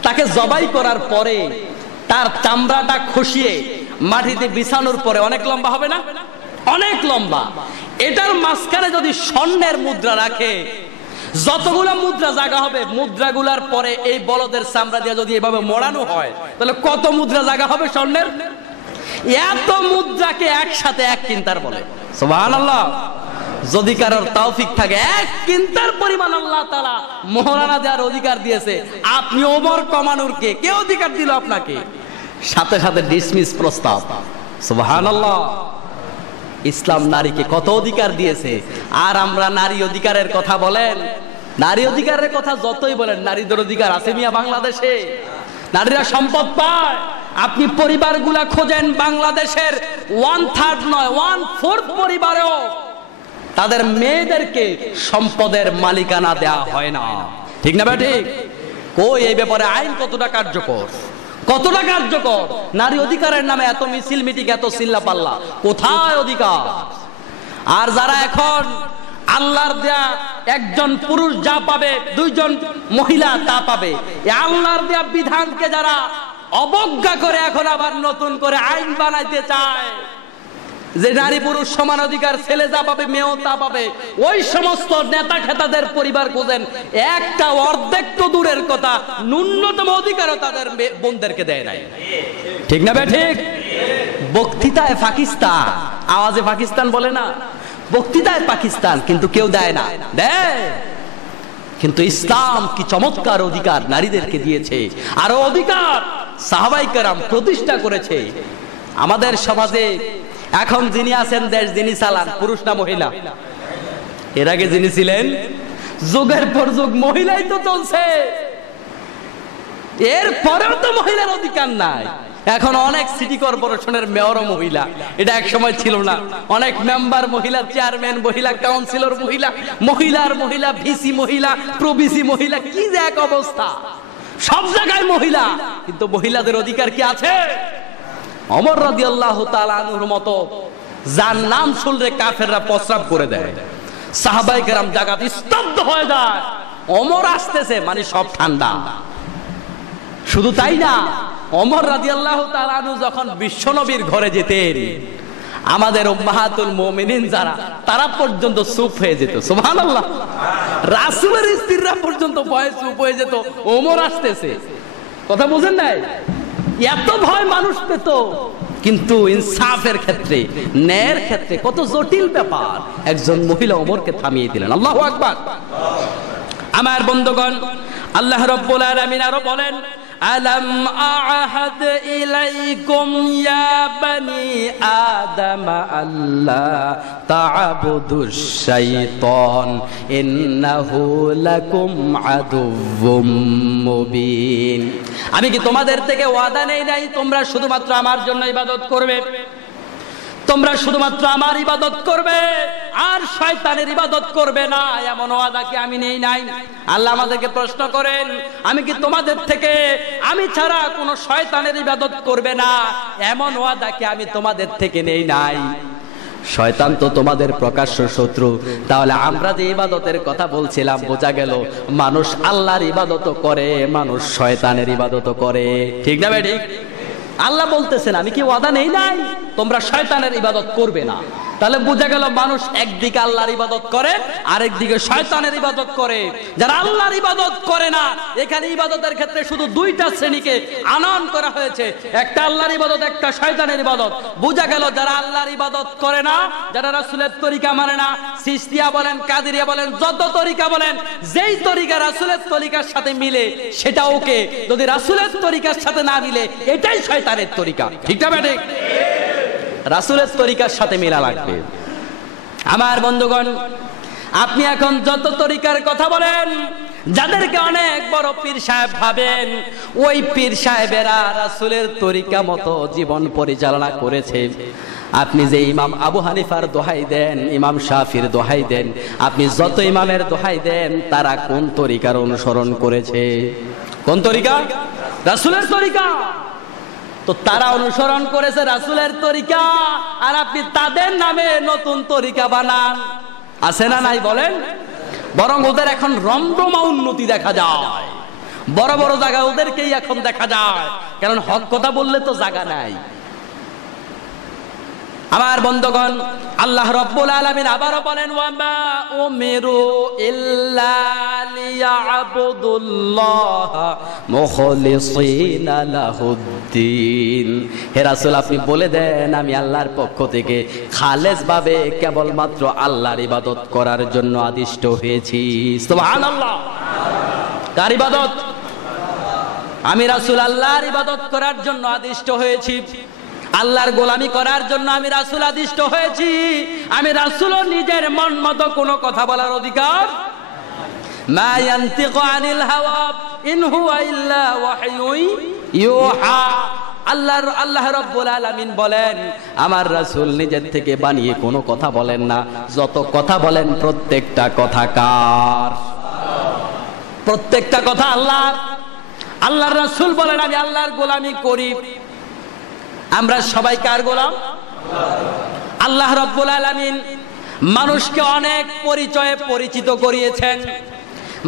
তাকে জবাই করার পরে তার চামড়াটা খসিয়ে মাটিতে বিছানোর পরে অনেক লম্বা হবে না? অনেক লম্বা। এটার মাঝখানে যদি স্বর্ণের মুদ্রা রাখে, যতগুলো মুদ্রা জায়গা হবে, মুদ্রাগুলার পরে এই বলদের চামড়া দিয়ে যদি এভাবে মোড়ানো হয় তাহলে কত মুদ্রা জায়গা হবে স্বর্ণের? এত মুদ্রাকে একসাথে 1 কিন্তার বলে। সুবহানাল্লাহ। যদি কারোর তৌফিক থাকে 1 কিন্তার পরিমাণ আল্লাহ তাআলা মোহরানা দেওয়ার অধিকার দিয়েছে, আপনি ওমর কমানোর কে অধিকার দিল আপনাকে? সাথে সাথে ডিসমিস প্রস্তাব। সুবহানাল্লাহ। ইসলাম নারীকে কত অধিকার দিয়েছে, আর আমরা নারী অধিকারের কথা বলেন। নারী অধিকারের কথা যতই বলেন, নারীদের অধিকার আছে মিয়া বাংলাদেশে? নারীরা সম্পদ পায়। আপনি পরিবারগুলা খোঁজেন, বাংলাদেশের 1/3 নয় 1/4 পরিবারেও তাদের মেয়েদেরকে সম্পদের মালিকানা দেয়া হয় না। ঠিক না ভাই? ঠিক। কই এই ব্যাপারে আইন কতটা কার্যকর? কতটা কার্যকর? নারী অধিকারের নামে এত মিছিল মিটিং, এত চিল্লা পাল্লা, কোথায় অধিকার? আর যারা এখন আল্লাহর দেয়া একজন পুরুষ যা পাবে 2 জন মহিলা তা পাবে, এই আল্লাহর দেয়া বিধানকে যারা অবজ্ঞা করে এখন আবার নতুন করে আইন বানাইতে চায় যে নারী পুরুষ সমান অধিকার, ছেলে যা পাবে মেয়েও তা পাবে, ওই সমস্ত নেতা খেতাদের পরিবার খোঁজেন, একটা অর্ধেক তো দূরের কথা, ন্যূনতম অধিকারও তাদের বোনদেরকে দেয় নাই। ঠিক না ভাই? ঠিক। বক্তৃতায় পাকিস্তান, আওয়াজে পাকিস্তান বলে না, বক্তৃতায় পাকিস্তান, কিন্তু কেউ দেয় না। দেয় কিন্তু ইসলাম কি চমৎকার অধিকার নারীদেরকে দিয়েছে। আরো অধিকার সাহাবায়ে কেরাম প্রতিষ্ঠা করেছে। আমাদের সমাজে এখন যিনি আছেন, দেশ যিনি চালান, পুরুষ না মহিলা? এর আগে যিনি ছিলেন, যুগের পর যুগ মহিলাই তো চলছে, এর পরেও তো মহিলার অধিকার নাই। এখন অনেক সিটি কর্পোরেশনের মেয়রও মহিলা, এটা এক সময় ছিল না। অনেক মেম্বার মহিলা, চেয়ারম্যান মহিলা, কাউন্সিলর মহিলা, মহিলার মহিলা, ভিসি মহিলা, প্রভিসি মহিলা, কি যে এক অবস্থা, সব জায়গায় মহিলা। কিন্তু মহিলাদের অধিকার কি আছে? ওমর রাদিয়াল্লাহু তাআলা আনহুর মতো যার নাম শুনলে কাফেররা প্রস্রাব করে দেয়, সাহাবায়ে কেরাম জায়গা স্তব্ধ হয়ে যায়। ওমর আসতেছে মানে সব ঠান্ডা। শুধু তাই না, ওমর রাদিয়াল্লাহু তাআলা আনহু যখন বিশ্বনবীর ঘরে যেতেন, আমাদের উম্মাহাতুল মুমিনিন যারা, তারা পর্যন্ত চুপ হয়ে যেত। সুবহানাল্লাহ। রাসূলের স্ত্রীরা পর্যন্ত ভয়ে চুপ হয়ে যেত, ওমর আসতেছে। কথা বুঝেন নাই? এত ভয় মানুষ পেত। কিন্তু ইনসাফের ক্ষেত্রে, ন্যায়ের ক্ষেত্রে কত জটিল ব্যাপার, একজন মহিলা ওমরকে থামিয়ে দিলেন। আল্লাহু আকবার। আমার বন্ধুগণ, আল্লাহ রাব্বুল আলামিন আরো বলেন, আলাম আ'হাদ ইলাইকুম ইয়া বানি আদম আল্লা তা'বুদুশ শাইতান ইন্নাহু লাকুম আদুউম মুবিন। আমি কি তোমাদের থেকে ওয়াদা নেই নাই তোমরা শুধুমাত্র আমার জন্য ইবাদত করবে, তোমরা শুধুমাত্র আমার ইবাদত করবে আর শয়তানের ইবাদত করবে না, এমন ওয়াদা কি আমি নেই নাই? আল্লাহ আমাদেরকে প্রশ্ন করেন, আমি কি তোমাদের থেকে আমি ছাড়া কোনো শয়তানের ইবাদত করবে না, এমন ওয়াদা কি আমি তোমাদের থেকে নেই নাই? শয়তান তো তোমাদের প্রকাশ্য শত্রু। তাহলে আমরা যে ইবাদতের কথা বলছিলাম, বোঝা গেল মানুষ আল্লাহর ইবাদতও করে, মানুষ শয়তানের ইবাদতও করে। ঠিক না ভাই? ঠিক। আল্লাহ বলতেছেন, আমি কি ওয়াদা নেই নাই তোমরা শয়তানের ইবাদত করবে না? তাহলে বোঝা গেল মানুষ একদিকে আল্লাহর ইবাদত করে, আরেকদিকে শয়তানের ইবাদত করে। যারা আল্লাহর ইবাদত করে না, এখানে ইবাদতের ক্ষেত্রে শুধু দুইটা শ্রেণীকে আনয়ন করা হয়েছে, একটা আল্লাহর ইবাদত, একটা শয়তানের ইবাদত। বোঝা গেল যারা আল্লাহর ইবাদত করে না, যারা রাসূলের তরিকা মানে না, সিস্তিয়া বলেন, কাদেরিয়া বলেন, যত তরিকা বলেন, যেই তরিকা রাসূলের তরিকার সাথে মিলে সেটা ওকে, যদি রাসূলের তরিকার সাথে না মিলে এটাই শয়তানের তরিকা। ঠিক না ঠিক? রাসূলের তরিকার সাথে মিলা লাগবে। আমার বন্ধুগণ, আপনি এখন যত তরিকার কথা বলেন, যাদেরকে অনেক বড় পীর সাহেব ভাবেন, ওই পীর সাহেবেরা রাসূলের তরিকা মতো জীবন পরিচালনা করেছে। আপনি যে ইমাম আবু হানিফার দোহাই দেন, ইমাম শাফির দোহাই দেন, আপনি যত ইমামের দোহাই দেন, তারা কোন তরিকার অনুসরণ করেছে? কোন তরিকা? রাসূলের তরিকা। তো তারা অনুসরণ করেছে রাসূলের তরিকা, আর আপনি তাদের নামে নতুন তরিকা বানান। আছে না নাই বলেন? বরং ওদের এখন রমরমা উন্নতি দেখা যায়, বড় বড় জায়গা ওদেরকেই এখন দেখা যায়, কারণ হক কথা বললে তো জায়গা নাই। আমার বন্ধুগণ, আল্লাহ রাব্বুল আলামিন আবারো বলেন, ওয়া মা উমিরু ইল্লা লিয়াবুদুল্লাহ মুখলিসিনা লাহুদ্দিন। হে রাসূল, আপনি বলে দেন আমি আল্লাহর পক্ষ থেকে খালেস ভাবে কেবলমাত্র আল্লাহর ইবাদত করার জন্য আদিষ্ট হয়েছি। সুবহানাল্লাহ। কার ইবাদত? আমি রাসূল আল্লাহর ইবাদত করার জন্য আদিষ্ট হয়েছি, আল্লাহর গোলামি করার জন্য আমি রাসূল আদিষ্ট হয়েছি। আমি রাসূলও নিজের মন মতো কোনো কথা বলার অধিকার, মা ইয়ানতিকু আনিল হাওয়া ইন হুয়া ইল্লা ওয়াহয়ুন ইউহা। আল্লাহ রাব্বুল আলামিন বলেন, আমার রাসূল নিজের থেকে বানিয়ে কোনো কথা বলেন না, যত কথা বলেন প্রত্যেকটা কথা কার? প্রত্যেকটা কথা আল্লাহর। আল্লাহর রাসূল বলেন আমি আল্লাহর গোলামি করি। আমরা সবাই কার গোলাম? আল্লাহ রাব্বুল আলামিন মানুষকে অনেক পরিচয়ে পরিচিত করিয়েছেন।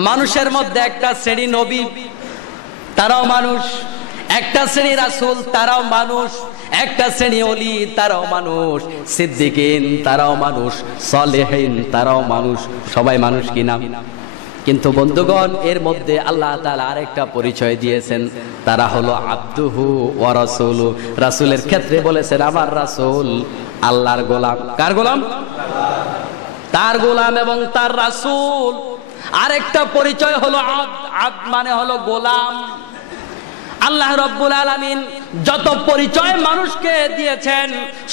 মানুষের মধ্যে একটা শ্রেণী নবী, তারাও মানুষ, একটা শ্রেণী রাসূল, তারাও মানুষ, একটা শ্রেণী ওলি, তারাও মানুষ, সিদ্দিকিন, তারাও মানুষ, সালেহিন, তারাও মানুষ, সবাই মানুষ কিনা? কিন্তু বন্ধুগণ, এর মধ্যে আল্লাহ তাআলা আরেকটা পরিচয় দিয়েছেন, তারা হলো আবদুহু ওয়া রাসূলু। রাসূলের ক্ষেত্রে বলেছেন আমার রাসূল আল্লাহর গোলাম। কার গোলাম? তার গোলাম এবং তার রাসূল। আরেকটা পরিচয় হলো আব্দ মানে হলো গোলাম। আল্লাহ রাব্বুল আলামিন যত পরিচয় মানুষকে দিয়েছেন,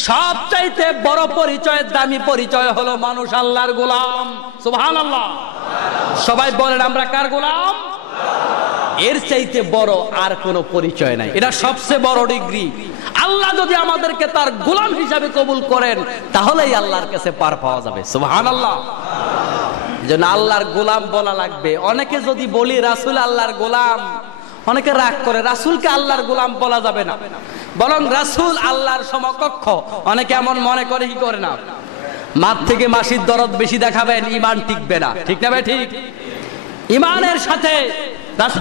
সবচাইতে বড় পরিচয়, দামি পরিচয় হলো মানুষ আল্লাহর গোলাম। সুবহানাল্লাহ। সবাই বলেন আমরা কার গোলাম? এর চাইতে বড় আর কোনো পরিচয় নাই। এটা সবচেয়ে বড় ডিগ্রি। আল্লাহ যদি আমাদেরকে তার গোলাম হিসাবে কবুল করেন তাহলেই আল্লাহর কাছে পার পাওয়া যাবে। সুবহানাল্লাহ। এজন্য আল্লাহর গোলাম বলা লাগবে। অনেকে যদি বলি রাসূল আল্লাহর গোলাম, অনেকে রাগ করে, রাসূলকে আল্লাহর গোলাম বলা যাবে না, বরং রাসূল আল্লাহর সমকক্ষ। অনেকে এমন মনে করে, কি করে না, মাঠ থেকে মাসির দরদ বেশি দেখাবেন, ঈমান টিকবে না। ঠিক না ভাই? ঠিক। ঈমানের সাথে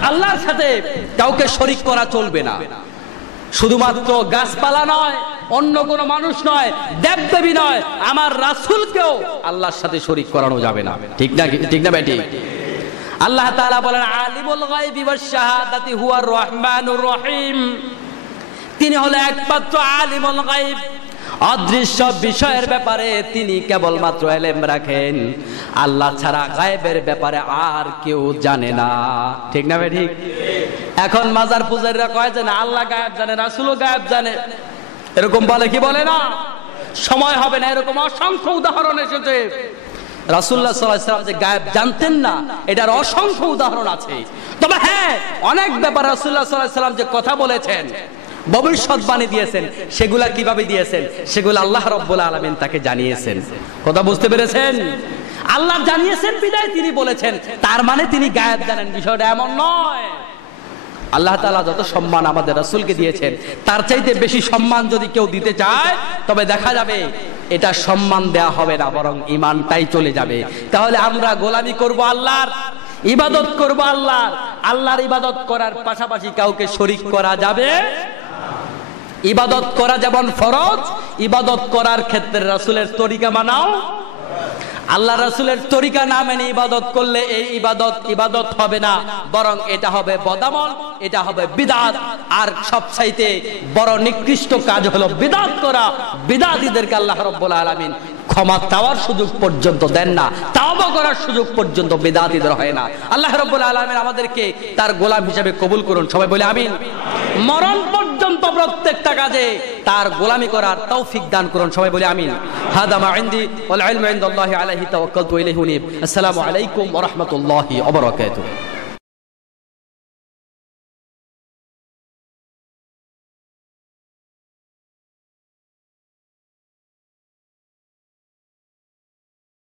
আল্লাহর সাথে কাউকে শরীক করা চলবে না। শুধুমাত্র গাছপালা নয়, অন্য কোনো মানুষ নয়, দেবদেবী নয়, আমার রাসূলকেও আল্লাহর সাথে শরীক করানো যাবে না। ঠিক না? ঠিক না ভাই? ঠিক। আল্লাহ তাআলা বলেন, আলিমুল গায়বি ওয়াশ শাহাদাতি হুয়ার রহমানুর রহিম। তিনি হলেন একমাত্র আলিমুল গায়ব, অদৃশ্য বিষয়ের ব্যাপারে তিনি কেবলমাত্র ইলম রাখেন। আল্লাহ ছাড়া গায়েবের ব্যাপারে আর কেউ জানে না। ঠিক না ভাই? ঠিক। এখন মাজার পূজারীরা কয় যে না, আল্লাহ গায়েব জানে, রাসূলও গায়েব জানে, এরকম বলে কি বলে না? সময় হবে না, এরকম অসংখ্য উদাহরণ এসেছে। রাসূলুল্লাহ সাল্লাল্লাহু আলাইহি ওয়াসাল্লাম যে গায়েব জানতেন না, এটার অসংখ্য উদাহরণ আছে। তবে হ্যাঁ, অনেক ব্যাপার রাসূলুল্লাহ সাল্লাল্লাহু আলাইহি ওয়াসাল্লাম যে কথা বলেছেন, ভবিষ্যৎবাণী দিয়েছেন, সেগুলা কিভাবে দিয়েছেন? সেগুলো আল্লাহ রাব্বুল আলামিন তাকে জানিয়েছেন। কথা বুঝতে পেরেছেন? আল্লাহ জানিয়েছেন বিদায় তিনি বলেছেন, তার মানে তিনি গায়েব জানেন, বিষয়টা এমন নয়। আল্লাহ তাআলা যত সম্মান আমাদের রাসূলকে দিয়েছেন, তার চাইতে বেশি সম্মান যদি কেউ দিতে চায়, তবে দেখা যাবে এটা সম্মান দেয়া হবে না, বরং ঈমানটাই চলে যাবে। তাহলে আমরা গোলামি করব আল্লাহর, ইবাদত করব আল্লাহর। আল্লাহর ইবাদত করার পাশাপাশি কাউকে শরীক করা যাবে। ইবাদত করা যেমন ফরজ, ইবাদত করার ক্ষেত্রে রাসূলের তরিকা মানাও। আল্লাহ রাসূলের তরিকা না মেনে ইবাদত করলে এই ইবাদত হবে না, বরং এটা হবে বদামল, এটা হবে বিদআত। আর সবচাইতে বড় নিকৃষ্ট কাজ হলো বিদআত করা। বিদআতীদেরকে আল্লাহ রাব্বুল আলামিন ক্ষমা চাওয়ার সুযোগ পর্যন্ত দেন না, তাওবা করার সুযোগ পর্যন্ত বিদআতীদের হয় না। আল্লাহ রাব্বুল আলামিন আমাদেরকে তার গোলাম হিসেবে কবুল করুন। সবাই বলে আমিন। মরণ পর্যন্ত প্রত্যেকটা কাজে তার গোলামি করার তৌফিক দান করুন। সবাই বলে আমিন। হাদা মা ইনদি ওয়াল ইলমু ইনদাল্লাহি আলাইহি তাওয়াক্কালতু ইলাইহি উনীব। আসসালামু আলাইকুম ওয়া রাহমাতুল্লাহি ওয়া বারাকাতুহু।